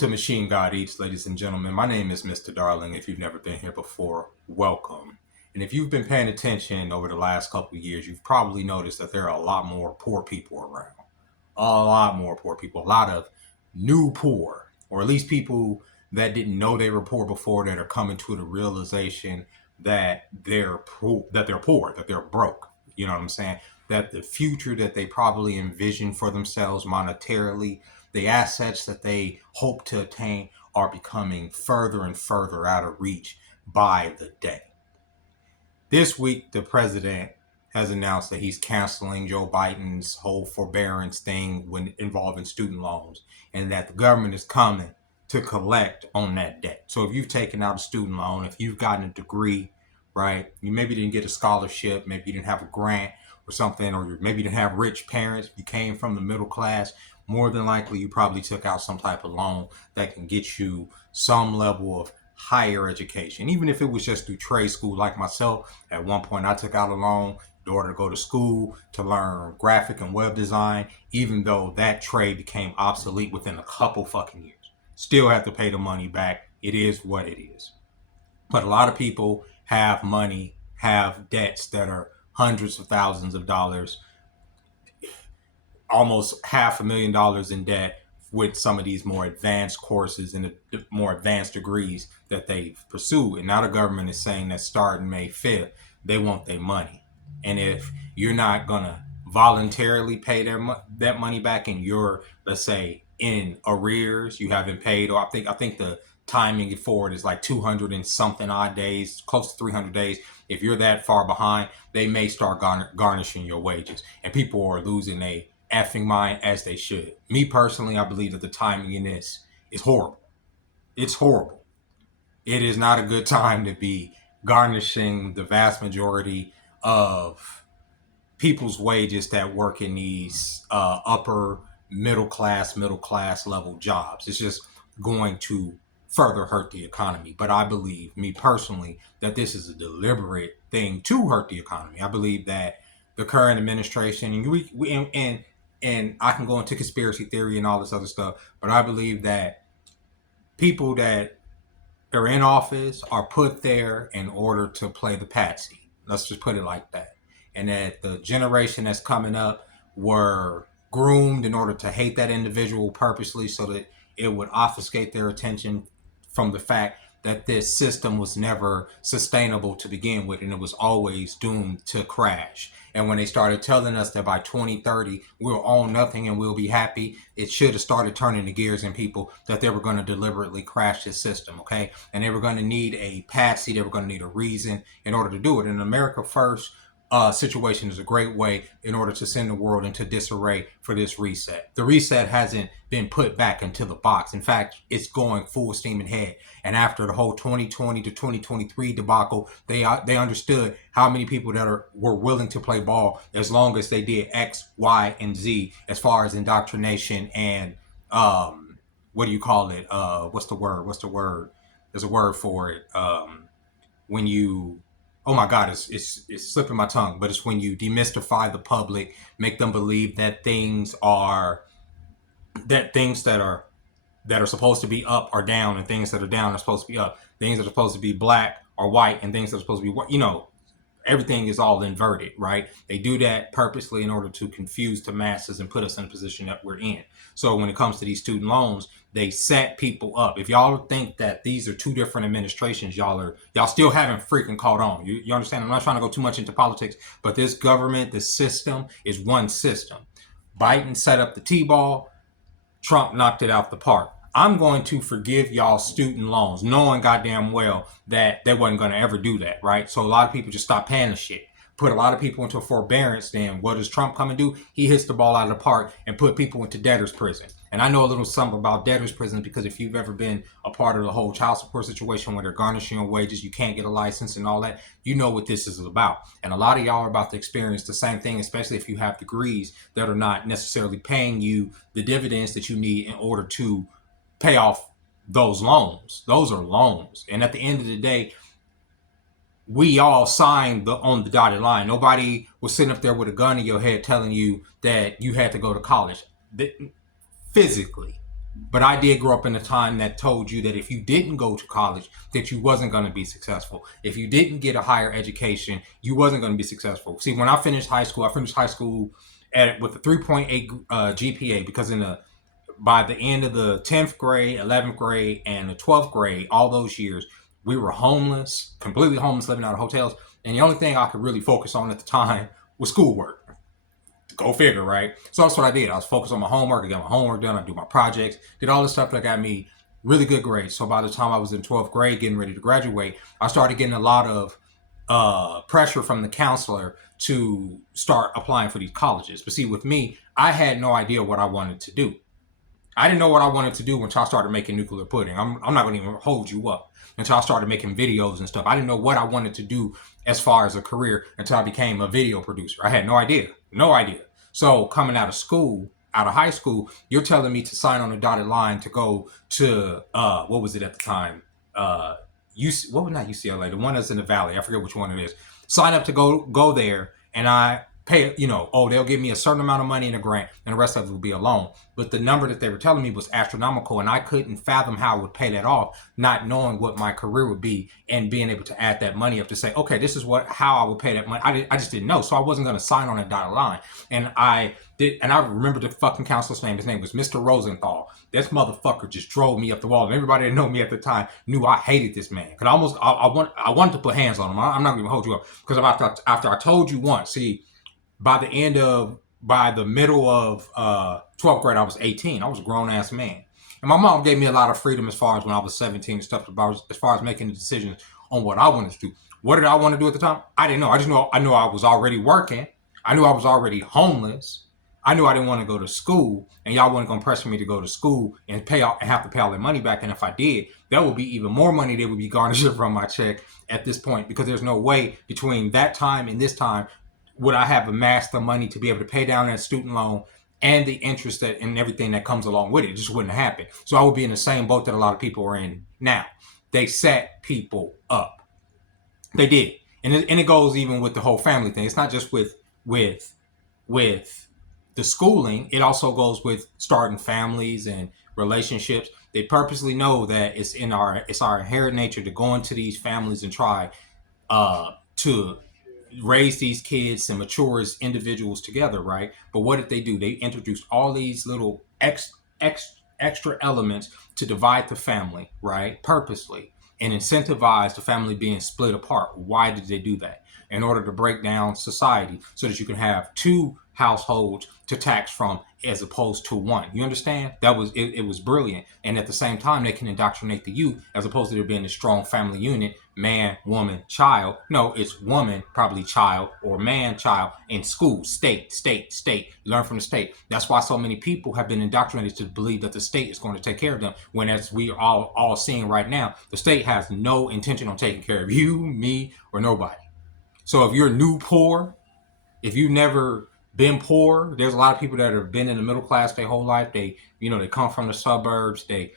to Machine God Eats, ladies and gentlemen. My name is Mr. Darling. If you've never been here before, welcome. And if you've been paying attention over the last couple of years, you've probably noticed that there are a lot more poor people around. A lot more poor people. A lot of new poor, or at least people that didn't know they were poor before that are coming to the realization that they're poor, that they're broke. You know what I'm saying? That the future that they probably envision for themselves monetarily, the assets that they hope to attain, are becoming further and further out of reach by the day. This week, the president has announced that he's canceling Joe Biden's whole forbearance thing when involving student loans, and that the government is coming to collect on that debt. So if you've taken out a student loan, if you've gotten a degree, right, you maybe didn't get a scholarship, maybe you didn't have a grant or something, or maybe you didn't have rich parents, you came from the middle class, more than likely you probably took out some type of loan that can get you some level of higher education. Even if it was just through trade school, like myself, at one point I took out a loan in order to go to school to learn graphic and web design, even though that trade became obsolete within a couple fucking years. Still have to pay the money back. It is what it is. But a lot of people have money, have debts that are hundreds of thousands of dollars, almost $500,000 in debt with some of these more advanced courses and the more advanced degrees that they've pursued. And now the government is saying that starting May 5th, they want their money. And if you're not going to voluntarily pay that money back, and you're, let's say, in arrears, you haven't paid, or I think the timing for it is like 200 and something odd days, close to 300 days. If you're that far behind, they may start garnishing your wages, and people are losing a effing mind, as they should. Me personally, I believe that the timing in this is horrible. It's horrible. It is not a good time to be garnishing the vast majority of people's wages that work in these upper middle class level jobs. It's just going to further hurt the economy. But I believe, me personally, that this is a deliberate thing to hurt the economy. I believe that the current administration, and I can go into conspiracy theory and all this other stuff, but I believe that people that are in office are put there in order to play the patsy. Let's just put it like that. And that the generation that's coming up were groomed in order to hate that individual purposely, so that it would obfuscate their attention from the fact that this system was never sustainable to begin with, and it was always doomed to crash. And when they started telling us that by 2030 we'll own nothing and we'll be happy, it should have started turning the gears in people that they were going to deliberately crash this system, okay? And they were going to need a patsy, they were going to need a reason in order to do it. And America First situation is a great way in order to send the world into disarray for this reset. The reset hasn't been put back into the box. In fact, it's going full steam ahead. And after the whole 2020 to 2023 debacle, they understood how many people that were willing to play ball as long as they did X, Y, and Z as far as indoctrination and what do you call it? What's the word? There's a word for it. When you Oh my God, it's slipping my tongue, but it's when you demystify the public, make them believe that things that are supposed to be up are down, and things that are down are supposed to be up. Things that are supposed to be black are white, and things that are supposed to be white, everything is all inverted, right? They do that purposely in order to confuse the masses and put us in a position that we're in. So when it comes to these student loans, they set people up. If y'all think that these are two different administrations, y'all still haven't freaking caught on. You understand? I'm not trying to go too much into politics, but this government, this system is one system. Biden set up the T-ball. Trump knocked it out the park. I'm going to forgive y'all student loans, knowing goddamn well that they wasn't going to ever do that, right? So a lot of people just stop paying the shit. Put a lot of people into forbearance. Then what does Trump come and do? He hits the ball out of the park and put people into debtor's prison. And I know a little something about debtor's prison, because if you've ever been a part of the whole child support situation where they're garnishing your wages, you can't get a license and all that, you know what this is about. And a lot of y'all are about to experience the same thing, especially if you have degrees that are not necessarily paying you the dividends that you need in order to pay off those loans. Those are loans. And at the end of the day, we all signed on the dotted line. Nobody was sitting up there with a gun in your head telling you that you had to go to college. Physically, But I did grow up in a time that told you that if you didn't go to college, that you wasn't going to be successful. If you didn't get a higher education, you wasn't going to be successful. See, when I finished high school, with a 3.8 GPA, because by the end of the 10th grade, 11th grade, and the 12th grade, all those years, we were homeless, completely homeless, living out of hotels. And the only thing I could really focus on at the time was schoolwork. Go figure, right? So that's what I did. I was focused on my homework. I got my homework done. I do my projects, did all the stuff that got me really good grades. So by the time I was in 12th grade, getting ready to graduate, I started getting a lot of pressure from the counselor to start applying for these colleges. But see, with me, I had no idea what I wanted to do. I didn't know what I wanted to do until I started making nuclear pudding. I'm not going to even hold you up until I started making videos and stuff. I didn't know what I wanted to do as far as a career until I became a video producer. I had no idea. No idea. So coming out of high school, you're telling me to sign on a dotted line to go to, what was it at the time? What was not UCLA? The one that's in the Valley. I forget which one it is. Sign up to go there, and I pay, they'll give me a certain amount of money in a grant and the rest of it will be a loan. But the number that they were telling me was astronomical, and I couldn't fathom how I would pay that off, not knowing what my career would be and being able to add that money up to say, okay, this is how I would pay that money. I just didn't know. So I wasn't going to sign on a dotted line. And I remember the fucking counselor's name. His name was Mr. Rosenthal. This motherfucker just drove me up the wall. And everybody that knew me at the time knew I hated this man. Because I wanted to put hands on him. I'm not going to hold you up. Because after I told you once, see, by the middle of 12th grade, I was 18. I was a grown ass man. And my mom gave me a lot of freedom as far as when I was 17 and stuff, as far as making the decisions on what I wanted to do. What did I want to do at the time? I didn't know. I knew I was already working. I knew I was already homeless. I knew I didn't want to go to school, and y'all weren't going to pressure me to go to school and have to pay all that money back. And if I did, that would be even more money that would be garnished from my check at this point, because there's no way between that time and this time would I have amassed the money to be able to pay down that student loan and the interest and everything that comes along with it. It just wouldn't happen. So I would be in the same boat that a lot of people are in now. They set people up. They did. And it goes even with the whole family thing. It's not just with the schooling. It also goes with starting families and relationships. They purposely know that it's our inherent nature to go into these families and try to raise these kids and mature as individuals together, right? But what did they do? They introduced all these little extra elements to divide the family, right? Purposely, and incentivize the family being split apart. Why did they do that? In order to break down society so that you can have two households to tax from as opposed to one. You understand? It was brilliant. And at the same time, they can indoctrinate the youth as opposed to there being a strong family unit, man, woman, child. No, it's woman, probably child, or man, child, in school, state. Learn from the state. That's why so many people have been indoctrinated to believe that the state is going to take care of them, when, as we are all seeing right now, the state has no intention on taking care of you, me, or nobody. So if you're new poor, if you've never been poor, there's a lot of people that have been in the middle class their whole life. They come from the suburbs. Their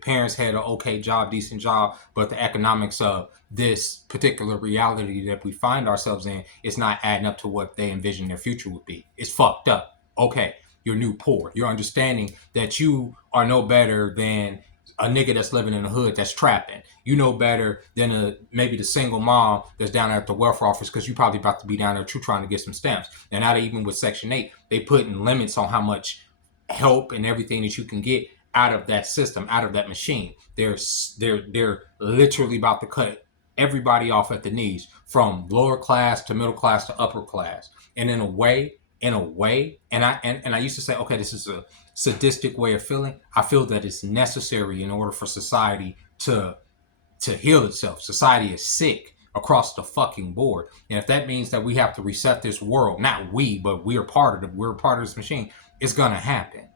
parents had an okay job, decent job, but the economics of this particular reality that we find ourselves in is not adding up to what they envision their future would be. It's fucked up. Okay, you're new poor. You're understanding that you are no better than a nigga that's living in the hood that's trapping. You know better than maybe the single mom that's down there at the welfare office, because you probably about to be down there too trying to get some stamps. And now even with Section 8, they putting limits on how much help and everything that you can get out of that system, out of that machine. They're literally about to cut everybody off at the knees, from lower class to middle class to upper class. And in a way, and I used to say, okay, this is a sadistic way of feeling. I feel that it's necessary in order for society to heal itself. Society is sick across the fucking board. And if that means that we have to reset this world, not we, but we're part of this machine, it's gonna happen.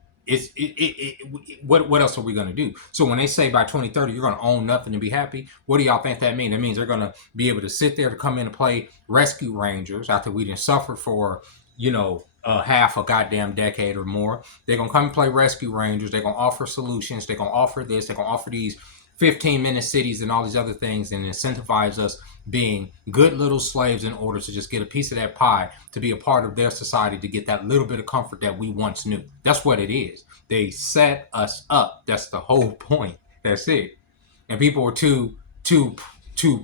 What else are we gonna do? So when they say by 2030 you're gonna own nothing and be happy, what do y'all think that means? That means they're gonna be able to sit there to come in and play rescue rangers after we didn't suffer for half a goddamn decade or more. They're gonna come and play rescue rangers. They're gonna offer solutions. They're gonna offer this. They're gonna offer these 15-minute cities and all these other things, and incentivize us being good little slaves in order to just get a piece of that pie, to be a part of their society, to get that little bit of comfort that we once knew. That's what it is. They set us up. That's the whole point. That's it. And people were too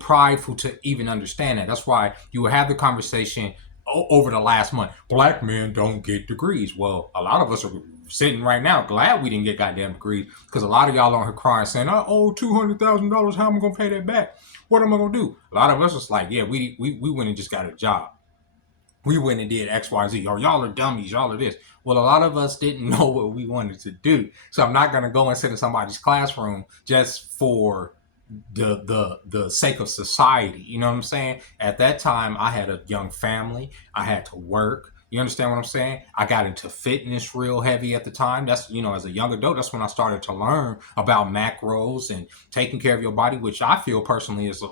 prideful to even understand that. That's why you would have the conversation over the last month. Black men don't get degrees. Well, a lot of us are sitting right now glad we didn't get goddamn degrees, because a lot of y'all on here crying saying, I owe $200,000. How am I gonna pay that back? What am I gonna do? A lot of us was like, yeah, we went and just got a job. We went and did X, Y, Z. Or y'all are dummies. Y'all are this. Well, a lot of us didn't know what we wanted to do. So I'm not gonna go and sit in somebody's classroom just for the sake of society. You know what I'm saying? At that time, I had a young family. I had to work. You understand what I'm saying? I got into fitness real heavy at the time. That's, as a young adult, that's when I started to learn about macros and taking care of your body, which I feel personally is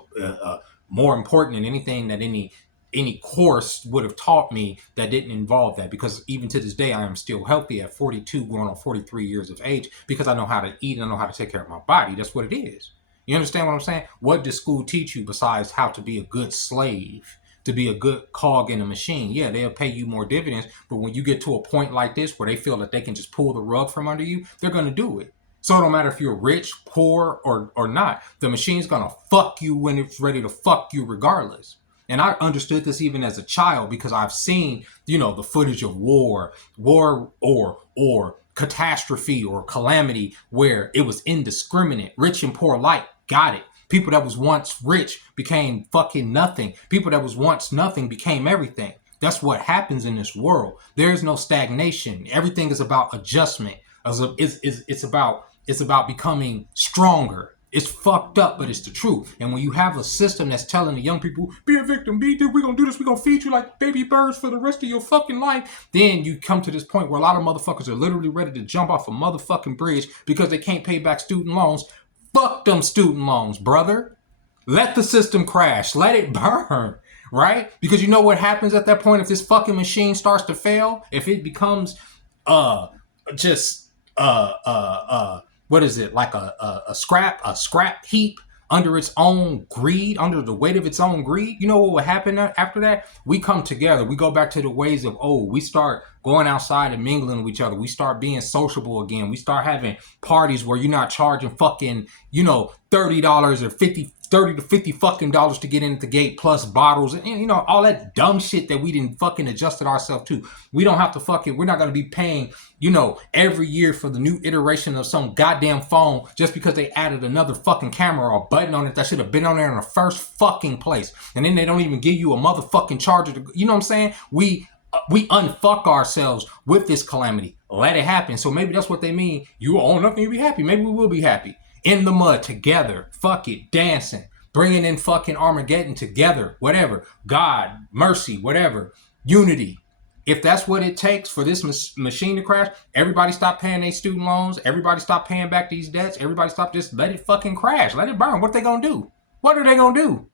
more important than anything that any course would have taught me that didn't involve that. Because even to this day, I am still healthy at 42, going on 43 years of age, because I know how to eat and I know how to take care of my body. That's what it is. You understand what I'm saying? What does school teach you besides how to be a good slave, to be a good cog in a machine? Yeah, they'll pay you more dividends, but when you get to a point like this where they feel that they can just pull the rug from under you, they're going to do it. So it don't matter if you're rich, poor, or not. The machine's going to fuck you when it's ready to fuck you regardless. And I understood this even as a child, because I've seen, the footage of war or catastrophe or calamity where it was indiscriminate. Rich and poor alike got it. People that was once rich became fucking nothing. People that was once nothing became everything. That's what happens in this world. There is no stagnation. Everything is about adjustment. It's about becoming stronger. It's fucked up, but it's the truth. And when you have a system that's telling the young people, be a victim, we're going to do this, we're going to feed you like baby birds for the rest of your fucking life, then you come to this point where a lot of motherfuckers are literally ready to jump off a motherfucking bridge because they can't pay back student loans. Fuck them student loans, brother. Let the system crash. Let it burn, right? Because you know what happens at that point if this fucking machine starts to fail? If it becomes what is it, like a scrap heap under its own greed, under the weight of its own greed? You know what will happen after that? We come together. We go back to the ways of old. We start going outside and mingling with each other. We start being sociable again. We start having parties where you're not charging fucking, $30 or $30 to $50 fucking dollars to get in at the gate, plus bottles and all that dumb shit that we didn't fucking adjusted ourselves to. We don't have to we're not going to be paying, every year for the new iteration of some goddamn phone just because they added another fucking camera or button on it that should have been on there in the first fucking place. And then they don't even give you a motherfucking charger to, you know what I'm saying? We unfuck ourselves with this calamity. Let it happen. So maybe that's what they mean. You own nothing, you be happy. Maybe we will be happy. In the mud together. Fuck it. Dancing. Bringing in fucking Armageddon together. Whatever. God. Mercy. Whatever. Unity. If that's what it takes for this machine to crash, everybody stop paying their student loans. Everybody stop paying back these debts. Everybody stop, just let it fucking crash. Let it burn. What are they going to do? What are they going to do?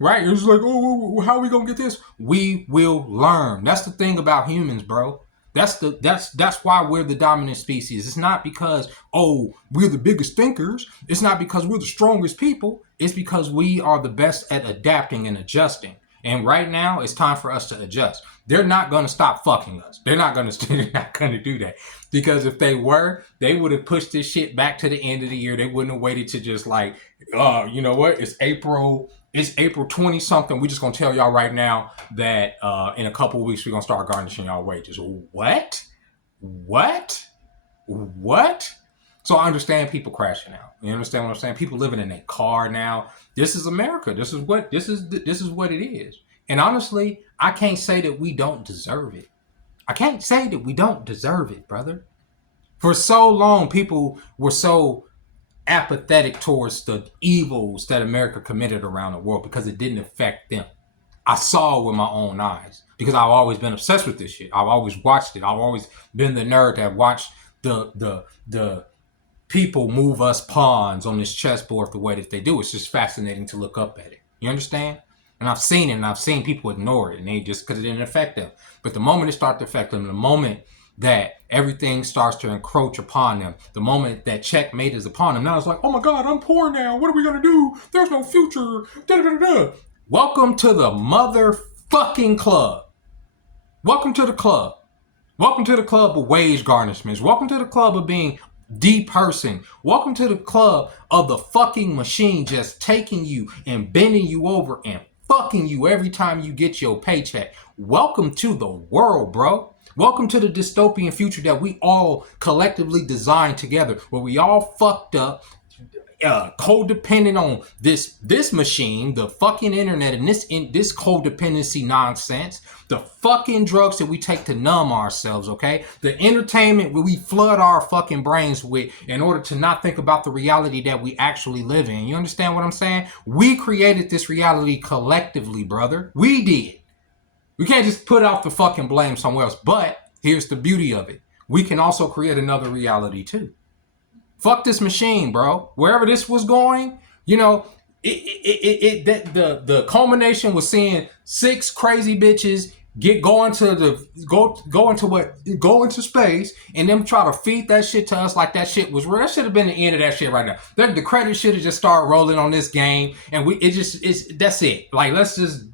Right? It's like, oh, how are we going to get this? We will learn. That's the thing about humans, bro. That's why we're the dominant species. It's not because, we're the biggest thinkers. It's not because we're the strongest people. It's because we are the best at adapting and adjusting. And right now, it's time for us to adjust. They're not going to stop fucking us. They're not going to do that. Because if they were, they would have pushed this shit back to the end of the year. They wouldn't have waited to just like, you know what? It's April 20 something. We're just going to tell y'all right now that in a couple of weeks, we're going to start garnishing y'all wages. What? So I understand people crashing out. You understand what I'm saying? People living in a car now. This is America. This is what it is. And honestly, I can't say that we don't deserve it. I can't say that we don't deserve it, brother. For so long, people were so apathetic towards the evils that America committed around the world because it didn't affect them. I saw it with my own eyes because I've always been obsessed with this shit. I've always watched it. I've always been the nerd that watched the people move us pawns on this chessboard the way that they do. It's just fascinating to look up at it. You understand? And I've seen it, and I've seen people ignore it, and they just because it didn't affect them. But the moment it started to affect them, the moment that everything starts to encroach upon them. The moment that checkmate is upon them, now it's like, oh my God, I'm poor now. What are we gonna do? There's no future. Da-da-da-da. Welcome to the motherfucking club. Welcome to the club. Welcome to the club of wage garnishments. Welcome to the club of being de-person. Welcome to the club of the fucking machine just taking you and bending you over and fucking you every time you get your paycheck. Welcome to the world, bro. Welcome to the dystopian future that we all collectively designed together, where we all fucked up, codependent on this machine, the fucking internet, and this codependency nonsense, the fucking drugs that we take to numb ourselves, okay? The entertainment we flood our fucking brains with in order to not think about the reality that we actually live in. You understand what I'm saying? We created this reality collectively, brother. We did. We can't just put out the fucking blame somewhere else. But here's the beauty of it. We can also create another reality too. Fuck this machine, bro. Wherever this was going, you know, the culmination was seeing 6 crazy bitches go into space and them try to feed that shit to us like that shit was real. That should have been the end of that shit right now. The credit should have just started rolling on this game, and that's it. Like, let's just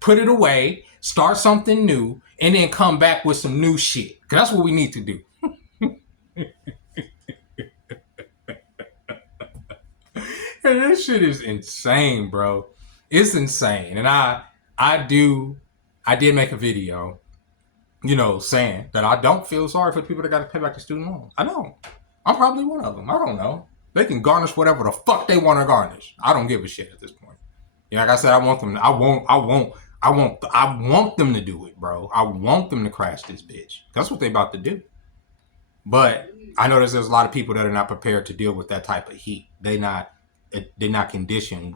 put it away, start something new, and then come back with some new shit. Cause that's what we need to do. And this shit is insane, bro. It's insane. And I did make a video, you know, saying that I don't feel sorry for the people that got to pay back the student loans. I don't. I'm probably one of them. I don't know. They can garnish whatever the fuck they want to garnish. I don't give a shit at this point. You know, like I said, I want them to do it, bro. I want them to crash this bitch. That's what they about to do. But I know there's a lot of people that are not prepared to deal with that type of heat. They're not conditioned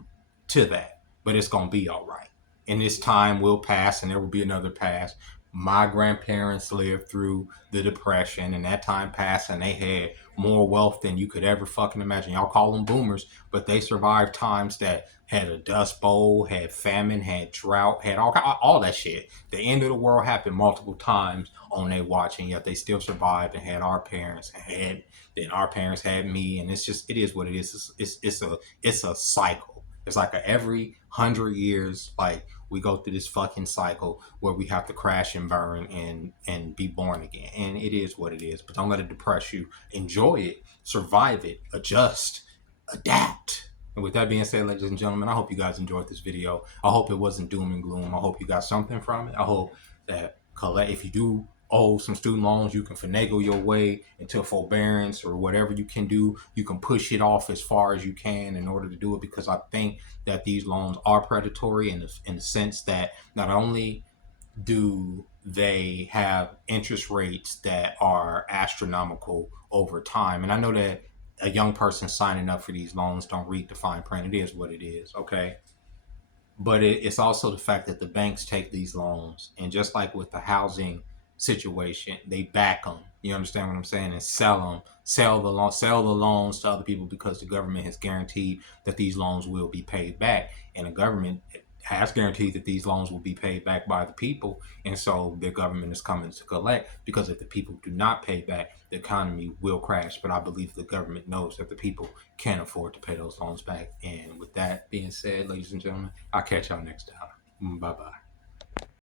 to that, but it's going to be all right. And this time will pass, and there will be another pass. My grandparents lived through the Depression, and that time passed, and they had more wealth than you could ever fucking imagine. Y'all call them boomers, but they survived times that had a dust bowl, had famine, had drought, had all that shit. The end of the world happened multiple times on their watch, and yet they still survived and had our parents, and then our parents had me, and it is what it is. It's a cycle. It's like every 100 years, like, we go through this fucking cycle where we have to crash and burn and be born again. And it is what it is. But don't let it depress you. Enjoy it. Survive it. Adjust. Adapt. And with that being said, ladies and gentlemen, I hope you guys enjoyed this video. I hope it wasn't doom and gloom. I hope you got something from it. I hope that if you do owe some student loans, you can finagle your way into forbearance or whatever you can do. You can push it off as far as you can in order to do it, because I think that these loans are predatory in the sense that not only do they have interest rates that are astronomical over time, and I know that a young person signing up for these loans don't read the fine print. It is what it is, okay? But it's also the fact that the banks take these loans, and just like with the housing situation, they back them. You understand what I'm saying? And sell the loans to other people, because the government has guaranteed that these loans will be paid back, and the government has guaranteed that these loans will be paid back by the people, and so the government is coming to collect, because if the people do not pay back, the economy will crash. But I believe the government knows that the people can't afford to pay those loans back. And with that being said, ladies and gentlemen, I'll catch y'all next time. Bye-bye.